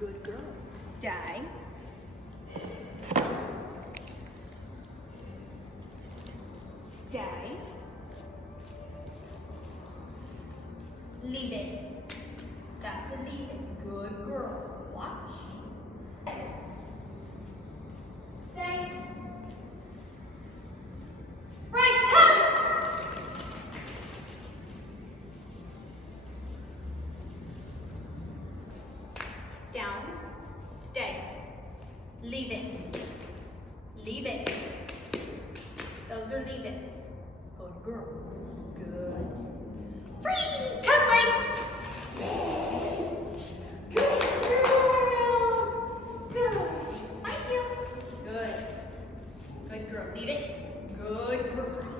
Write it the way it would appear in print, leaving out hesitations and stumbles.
Good girl. Stay. Stay. Leave it. That's a leave it. Good girl. Watch. Stay. Bryce, come! Down. Stay. Leave it. Leave it. Those are leave it's. Good girl. Good. Free! Come, Bryce! Good girl. Good. My tail. Good. Good girl. Leave it. Good girl.